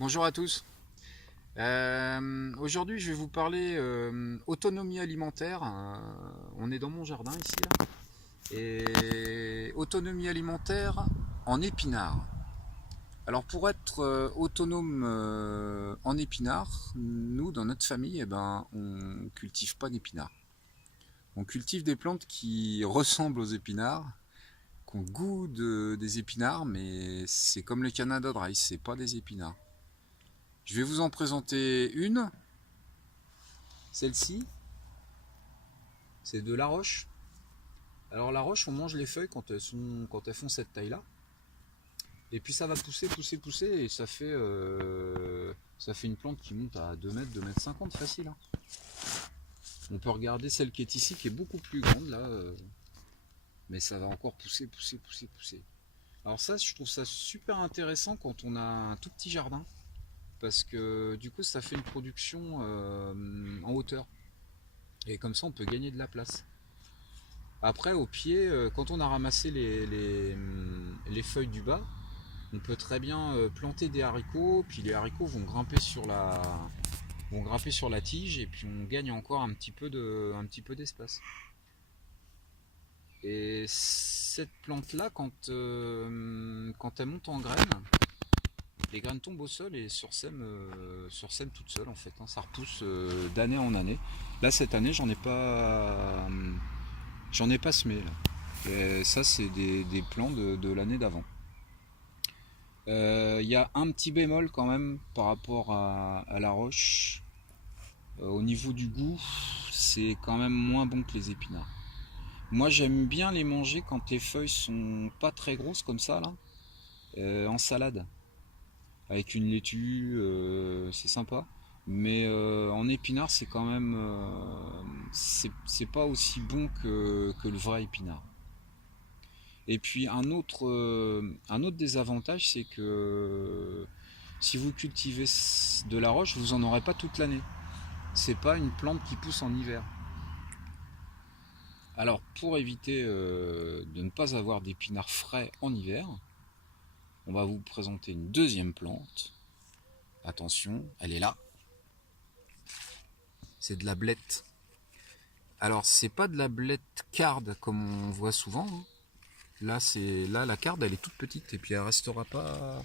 Bonjour à tous. Aujourd'hui, je vais vous parler autonomie alimentaire. On est dans mon jardin ici, là. Et autonomie alimentaire en épinards. Alors pour être autonome en épinards, nous dans notre famille, on cultive pas d'épinards. On cultive des plantes qui ressemblent aux épinards, qui ont le goût des épinards, mais c'est comme le Canada Dry, c'est pas des épinards. Je vais vous en présenter une. Celle-ci, c'est de la roche. Alors la roche, on mange les feuilles quand elles font cette taille-là. Et puis ça va pousser, pousser, pousser, et ça fait une plante qui monte à 2 mètres, 2 mètres 50 facile, hein. On peut regarder celle qui est ici, qui est beaucoup plus grande là, mais ça va encore pousser, pousser, pousser, pousser. Alors ça, je trouve ça super intéressant quand on a un tout petit jardin, parce que du coup, ça fait une production en hauteur. Et comme ça, on peut gagner de la place. Après, au pied, quand on a ramassé les feuilles du bas, on peut très bien planter des haricots, puis les haricots vont grimper sur la tige, et puis on gagne encore un petit peu d'espace. Et cette plante-là, quand elle monte en graines, les graines tombent au sol et sursèment toutes seules en fait, hein. Ça repousse d'année en année. Là, cette année, j'en ai pas semé là. Et ça, c'est des plants de l'année d'avant. Y a un petit bémol quand même par rapport à la roche. Au niveau du goût, c'est quand même moins bon que les épinards. Moi, j'aime bien les manger quand les feuilles sont pas très grosses comme ça, là, en salade. Avec une laitue, c'est sympa. Mais en épinard, c'est quand même. C'est pas aussi bon que le vrai épinard. Et puis un autre désavantage, c'est que si vous cultivez de la roche, vous en aurez pas toute l'année. C'est pas une plante qui pousse en hiver. Alors pour éviter de ne pas avoir d'épinards frais en hiver, on va vous présenter une deuxième plante. Attention, elle est là. C'est de la blette. Alors c'est pas de la blette carde comme on voit souvent, hein. Là la carde elle est toute petite et puis elle restera pas,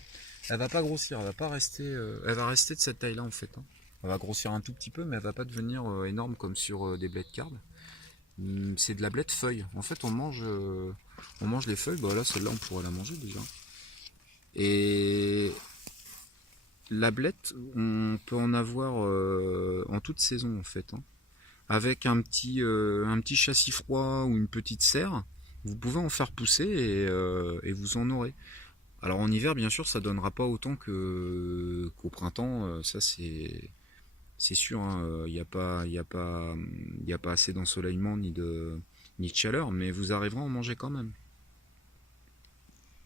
elle va pas grossir, elle va pas rester, elle va rester de cette taille là en fait, hein. Elle va grossir un tout petit peu mais elle va pas devenir énorme comme sur des blettes cardes. C'est de la blette feuille. En fait on mange les feuilles. Bah là celle-là on pourrait la manger déjà. Et la blette on peut en avoir en toute saison en fait, hein. Avec un petit châssis froid ou une petite serre, vous pouvez en faire pousser et vous en aurez. Alors en hiver, bien sûr, ça donnera pas autant qu'au printemps, ça c'est sûr, hein. Il y a pas assez d'ensoleillement ni de chaleur, mais vous arriverez à en manger quand même.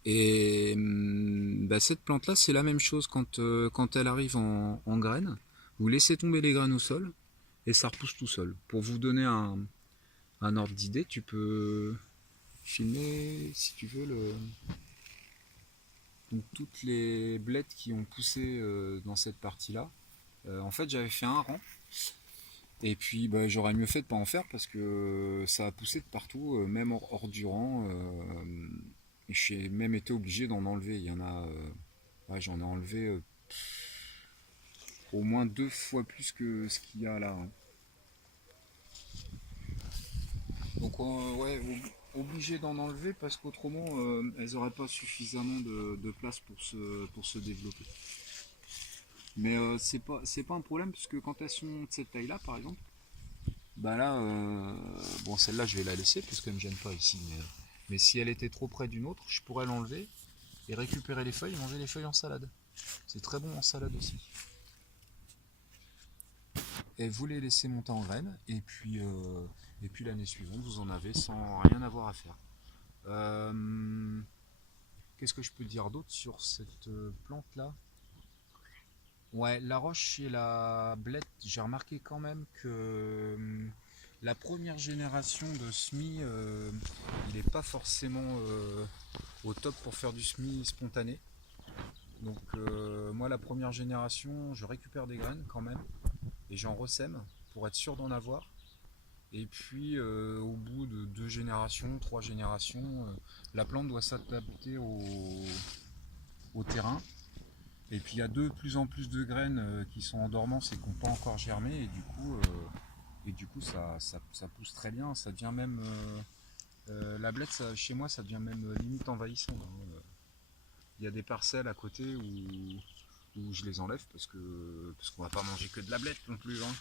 Et bah, cette plante-là, c'est la même chose quand elle arrive en graines. Vous laissez tomber les graines au sol et ça repousse tout seul. Pour vous donner un ordre d'idée, tu peux filmer si tu veux donc, toutes les blettes qui ont poussé dans cette partie-là. En fait, j'avais fait un rang et puis bah, j'aurais mieux fait de pas en faire parce que ça a poussé de partout, même hors du rang. J'ai même été obligé d'en enlever. Il y en a, ouais, j'en ai enlevé au moins 2 fois plus que ce qu'il y a là, hein. Donc ouais, obligé d'en enlever parce qu'autrement elles n'auraient pas suffisamment de place pour se développer. Mais c'est pas un problème puisque quand elles sont de cette taille là par exemple, bah là bon celle-là je vais la laisser parce qu'elle me gêne pas ici. Mais si elle était trop près d'une autre, je pourrais l'enlever et récupérer les feuilles et manger les feuilles en salade. C'est très bon en salade aussi. Et vous les laissez monter en graines et puis l'année suivante vous en avez sans rien avoir à faire. Qu'est-ce que je peux dire d'autre sur cette plante là? Ouais, la roche et la blette, j'ai remarqué quand même que la première génération de semis, il n'est pas forcément au top pour faire du semis spontané. Donc moi la première génération, je récupère des graines quand même et j'en ressème pour être sûr d'en avoir. Et puis au bout de 2 générations, 3 générations, la plante doit s'adapter au terrain. Et puis il y a de plus en plus de graines qui sont en dormance et qui n'ont pas encore germé. Et du coup ça pousse très bien. Ça devient même la blette chez moi ça devient même limite envahissant, hein. Il y a des parcelles à côté où je les enlève parce qu'on va pas manger que de la blette non plus, hein.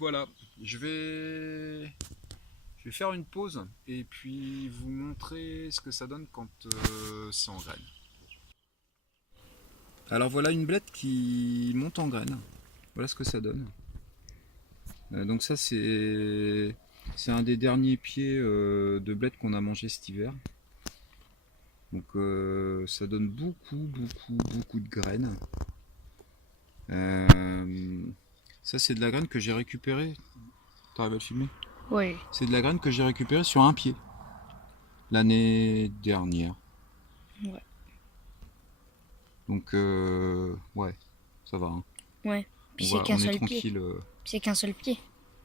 Voilà, je vais faire une pause et puis vous montrer ce que ça donne quand c'est en graines. Alors voilà une blette qui monte en graines. Voilà ce que ça donne. Donc ça c'est un des derniers pieds de blette qu'on a mangé cet hiver. Donc ça donne beaucoup de graines. Ça c'est de la graine que j'ai récupérée. T'arrives à le filmer? Oui. C'est de la graine que j'ai récupérée sur un pied l'année dernière. Ouais. Donc ouais, ça va, hein. Ouais. Puis On est tranquille. C'est qu'un seul pied.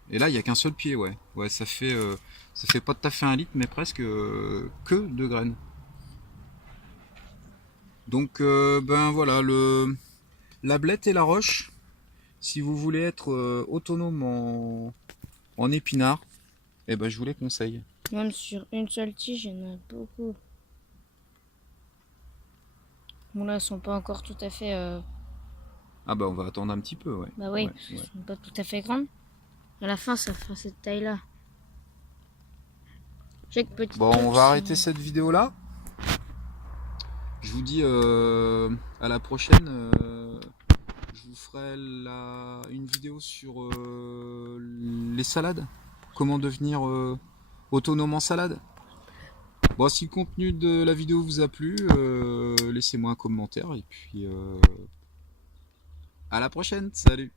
Et là il n'y a qu'un seul pied, ouais. Ouais, ça fait pas tout à fait 1 litre, mais presque que de graines. Donc ben voilà, la blette et la roche, si vous voulez être autonome en épinards, eh ben je vous les conseille. Même sur une seule tige, il y en a beaucoup. Bon là, elles sont pas encore tout à fait... Ah bah on va attendre un petit peu, ouais. Bah oui, Ouais, parce qu'elles ouais. sont pas tout à fait grandes. À la fin, ça fera cette taille-là. Chaque petite Bon, on touche, va arrêter cette vidéo là. Je vous dis à la prochaine. Je vous ferai une vidéo sur les salades. Comment devenir autonome en salade. Bon, si le contenu de la vidéo vous a plu, laissez-moi un commentaire et puis à la prochaine. Salut!